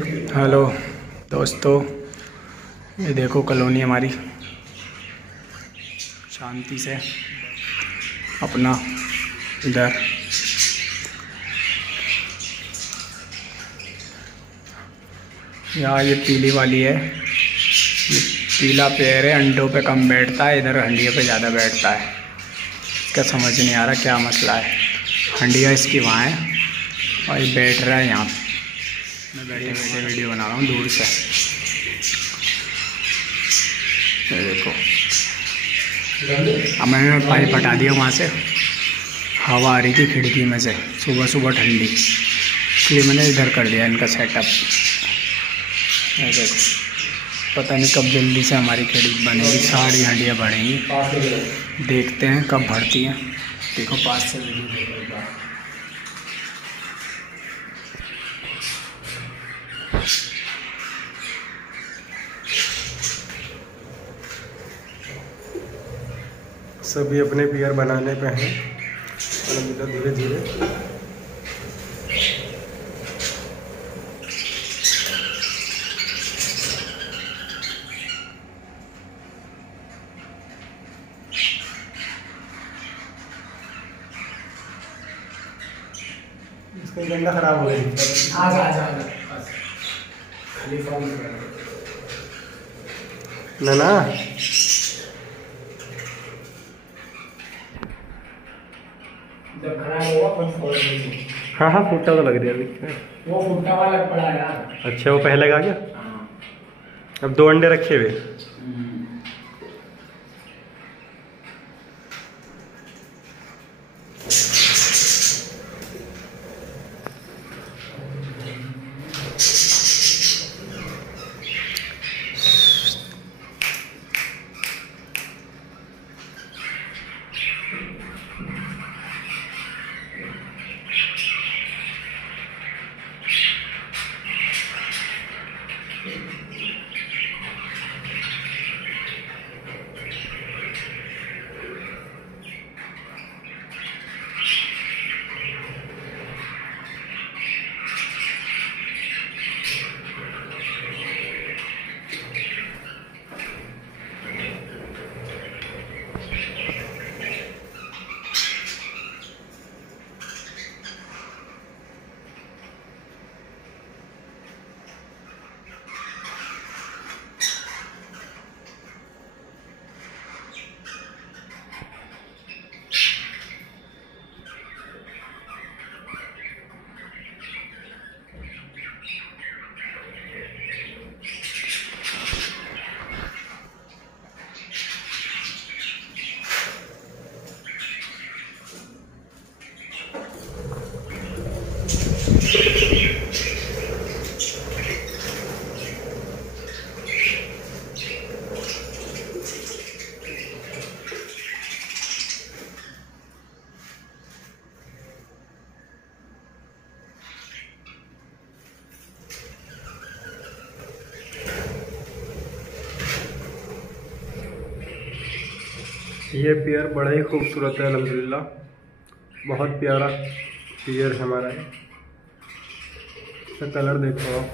Hello दोस्तों, ये देखो कॉलोनी हमारी शांति से अपना इधर यहाँ ये पीली वाली है, ये पीला पेड़ है, अंडों पे कम बैठता है, इधर हंडियों पे ज़्यादा बैठता है। क्या समझ नहीं आ रहा क्या मसला है। हंडिया इसकी वहाँ है और ये बैठ रहा है यहाँ। मैं बैठे बैठे वीडियो बना रहा हूँ दूर से। ये देखो, अब मैंने पाइप हटा दिया वहाँ से, हवा आ रही थी खिड़की में से सुबह सुबह ठंडी, इसलिए मैंने इधर कर दिया इनका सेटअप। ये देखो, पता नहीं कब जल्दी से हमारी खिड़की बनेगी, सारी हंडियाँ बढ़ेंगी। देखते हैं कब भरती हैं। देखो पास से वीडियो देखो। सभी अपने पियर बनाने पे हैं धीरे धीरे। इसका डंडा खराब हो गया। ना जब खराब होगा फिर फोड़ देंगे। हाँ फूटा तो लग रहा है। वो फूटा हुआ लग पड़ा यार। अच्छा, वो पहले का क्या? हाँ। अब 2 अंडे रखे हुए। ये पेयर बड़ा ही खूबसूरत है अल्हम्दुलिल्लाह, बहुत प्यारा पेयर है हमारा। इसका कलर देखो आप।